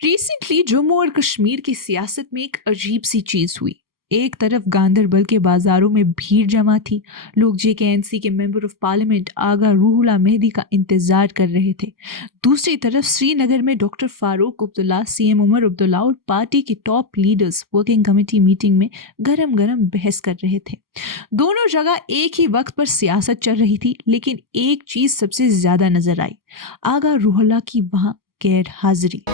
Recently Jammu और कश्मीर की सियासत में एक अजीब सी चीज हुई। एक तरफ गांदरबल के बाजारों में भीड़ जमा थी। लोग जेकेएनसी के मेंबर ऑफ पार्लियामेंट आगा रूहुल्ला मेहदी का इंतजार कर रहे थे। दूसरी तरफ श्रीनगर में डॉक्टर फारूक अब्दुल्ला, सीएम उमर अब्दुल्ला और पार्टी के top leaders working committee meeting में गरम गरम बहस कर रहे थे। दोनों जगह एक ही वक्त पर सियासत चल रही थी, लेकिन एक चीज सबसे ज्यादा नजर आई, आगा रूहुल्ला की वहां गैर हाजिरी।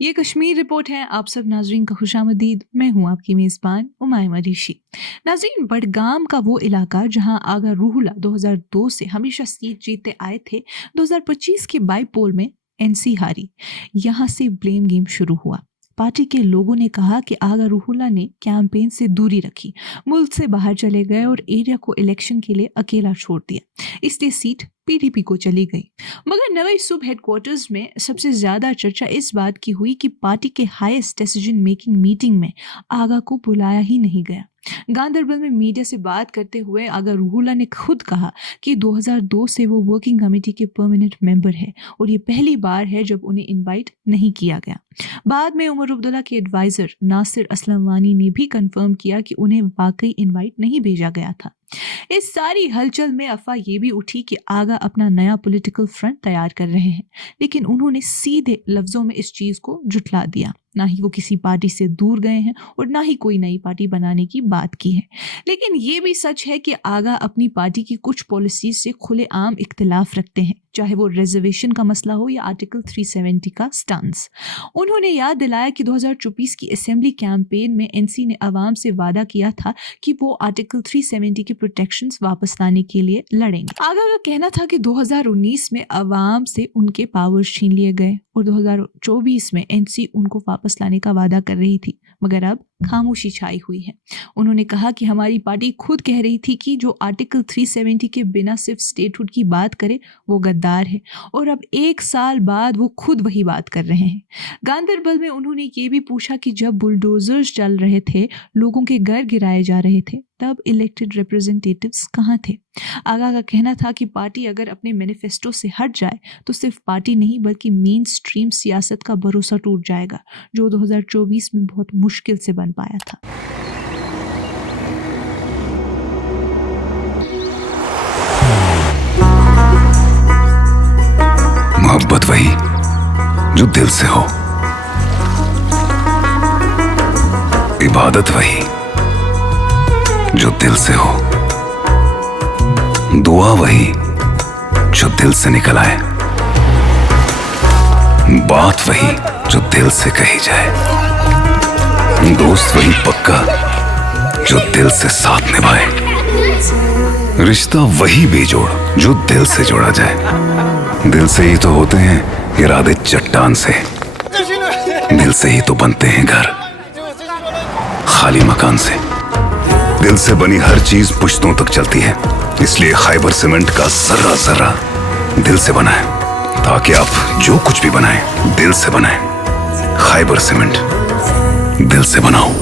ये कश्मीर रिपोर्ट है। आप सब नाजरीन का खुशामदीद। मैं हूं आपकी मेजबान उमायमा ऋषि। नाजरीन, बडगाम का वो इलाका जहां आगा रूहुल्ला 2002 से हमेशा सीट जीतते आए थे, 2025 के बाई पोल में एनसी हारी। यहाँ से ब्लेम गेम शुरू हुआ। पार्टी के लोगों ने कहा कि आगा रूहुल्ला ने कैंपेन से दूरी रखी, मुल्क से बाहर चले गए और एरिया को इलेक्शन के लिए अकेला छोड़ दिया, इसलिए सीट पीडीपी को चली गई। मगर नवई सूब हेडक्वार्टर्स में सबसे ज्यादा चर्चा इस बात की हुई कि पार्टी के हाईएस्ट डिसीजन मेकिंग मीटिंग में आगा को बुलाया ही नहीं गया। गांदरबल में मीडिया से बात करते हुए आगा रूहुल्ला ने खुद कहा कि 2002 से वो वर्किंग कमेटी के परमानेंट मेंबर है और ये पहली बार है जब उन्हें इनवाइट नहीं किया गया। बाद में उमर अब्दुल्ला के एडवाइजर नासिर असलम वानी ने भी कंफर्म किया कि उन्हें वाकई इनवाइट नहीं भेजा गया था। इस सारी हलचल में अफवाह ये भी उठी कि आगा अपना नया पॉलिटिकल फ्रंट तैयार कर रहे हैं, लेकिन उन्होंने सीधे लफ्जों में इस चीज को झुठला दिया। ना ही वो किसी पार्टी से दूर गए हैं और ना ही कोई नई पार्टी बनाने की बात की है। लेकिन ये भी सच है कि आगा अपनी पार्टी की कुछ पॉलिसीज से खुलेआम इख्तिलाफ रखते हैं, चाहे वो रिजर्वेशन का मसला हो या आर्टिकल 370 का स्टांस। उन्होंने याद दिलाया कि 2024 की असेंबली कैंपेन में एनसी ने आवाम से वादा किया था कि वो आर्टिकल 370 के प्रोटेक्शंस वापस लाने के लिए लड़ेंगे। आगा का कहना था कि 2019 में आवाम से उनके पावर्स छीन लिए गए और 2024 में एनसी उनको वापस लाने का वादा कर रही थी, मगर अब खामोशी छाई हुई है। उन्होंने कहा कि हमारी पार्टी खुद कह रही थी कि जो आर्टिकल 370 के बिना सिर्फ स्टेटहुड की बात करे वो गद्दार है, और अब 1 साल बाद वो खुद वही बात कर रहे हैं। गांदरबल में उन्होंने ये भी पूछा कि जब बुलडोजर्स चल रहे थे, लोगों के घर गिराए जा रहे थे, तब इलेक्टेड रिप्रेजेंटेटिव्स कहाँ थे। आगा का कहना था कि पार्टी अगर अपने मैनिफेस्टो से हट जाए तो सिर्फ पार्टी नहीं बल्कि मेन स्ट्रीम सियासत का भरोसा टूट जाएगा, जो 2024 में बहुत मुश्किल से बन पाया था। मोहब्बत वही जो दिल से हो, इबादत वही जो दिल से हो, दुआ वही जो दिल से निकल आए, बात वही जो दिल से कही जाए, दोस्त वही पक्का जो दिल से साथ निभाए, रिश्ता वही बेजोड़ जो दिल से जोड़ा जाए। दिल से ही तो होते हैं इरादे चट्टान से, दिल से ही तो बनते हैं घर खाली मकान से। दिल से बनी हर चीज पुश्तों तक चलती है, इसलिए खैबर सीमेंट का जर्रा जर्रा दिल से बना है, ताकि आप जो कुछ भी बनाएं दिल से बनाएं। खैबर सीमेंट, दिल से बनाओ।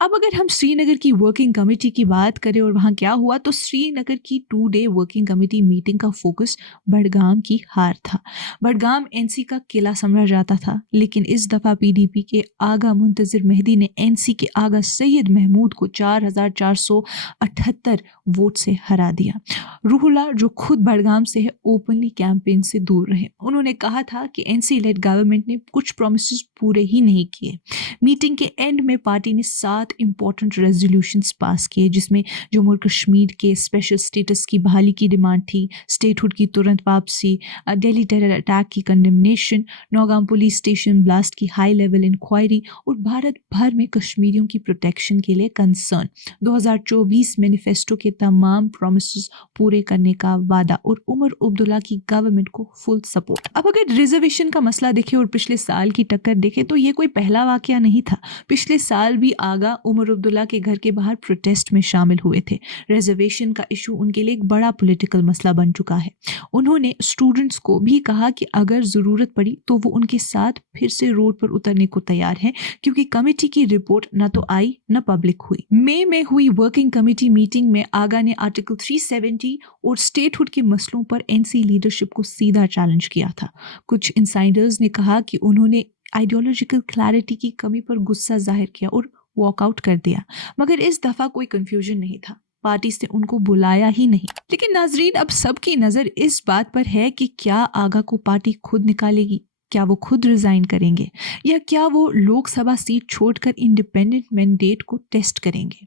अब अगर हम श्रीनगर की वर्किंग कमेटी की बात करें और वहाँ क्या हुआ, तो श्रीनगर की 2 डे वर्किंग कमेटी मीटिंग का फोकस बडगाम की हार था। बडगाम एनसी का किला समझा जाता था, लेकिन इस दफा पीडीपी के आगा मुंतजिर मेहदी ने एनसी के आगा सैयद महमूद को 4478 वोट से हरा दिया। रूहुल्ला, जो खुद बडगाम से है, ओपनली कैंपेन से दूर रहे। उन्होंने कहा था कि एनसी लेड गवर्नमेंट ने कुछ प्रोमिसेस पूरे ही नहीं किए। मीटिंग के एंड में पार्टी ने 7 इंपॉर्टेंट रेजोल्यूशंस पास किए, जिसमें जम्मू और कश्मीर के स्पेशल स्टेटस की बहाली की डिमांड थी, स्टेटहुड की तुरंत वापसी, दिल्ली टेरर अटैक की condemnation, Nowgam police station blast की हाई लेवल इंक्वायरी और भारत भर में कश्मीरियों की प्रोटेक्शन के लिए कंसर्न। 2024 मैनिफेस्टो के तमाम प्रोमिसेस पूरे करने का वादा और उमर अब्दुल्ला की गवर्नमेंट को फुल सपोर्ट। अब अगर रिजर्वेशन का मसला देखें और पिछले साल की टक्कर देखें, तो ये कोई पहला वाकया नहीं था। पिछले साल भी आगा उमर अब्दुल्ला के घर के बाहर प्रोटेस्ट में शामिल हुए थे। रिजर्वेशन का इशू उनके लिए एक बड़ा पॉलिटिकल मसला बन चुका है। उन्होंने स्टूडेंट्स को भी कहा कि अगर ज़रूरत पड़ी तो वो उनके साथ फिर से रोड पर उतरने को तैयार हैं, क्योंकि कमेटी की रिपोर्ट न तो आई न पब्लिक हुई। मई में हुई वर्किंग कमेटी मीटिंग में आगा ने आर्टिकल 370 और स्टेटहुड के मसलों पर एनसी लीडरशिप को सीधा चैलेंज किया था। कुछ इनसाइडर्स ने कहा कि उन्होंने आइडियोलॉजिकल क्लैरिटी की कमी पर गुस्सा जाहिर किया और वॉकआउट कर दिया, मगर इस दफ़ा कोई कंफ्यूजन नहीं था, पार्टी से उनको बुलाया ही नहीं। लेकिन नाजरीन, अब सबकी नज़र इस बात पर है कि क्या आगा को पार्टी खुद निकालेगी, क्या वो खुद रिजाइन करेंगे या क्या वो लोकसभा सीट छोड़कर इंडिपेंडेंट मैंडेट को टेस्ट करेंगे।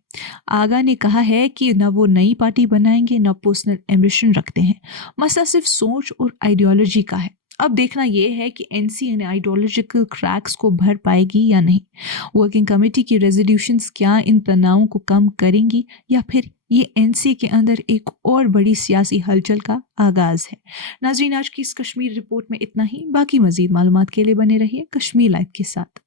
आगा ने कहा है कि न वो नई पार्टी बनाएंगे न पर्सनल एम्बिशन रखते हैं, मसला सिर्फ सोच और आइडियोलॉजी का है। अब देखना यह है कि एनसी इन आइडियोलॉजिकल क्रैक्स को भर पाएगी या नहीं। वर्किंग कमेटी की रेजोल्यूशंस क्या इन तनावों को कम करेंगी या फिर ये एनसी के अंदर एक और बड़ी सियासी हलचल का आगाज है। नाजरीन, आज की इस कश्मीर रिपोर्ट में इतना ही। बाकी मजीद मालूमात के लिए बने रहिए कश्मीर लाइव के साथ।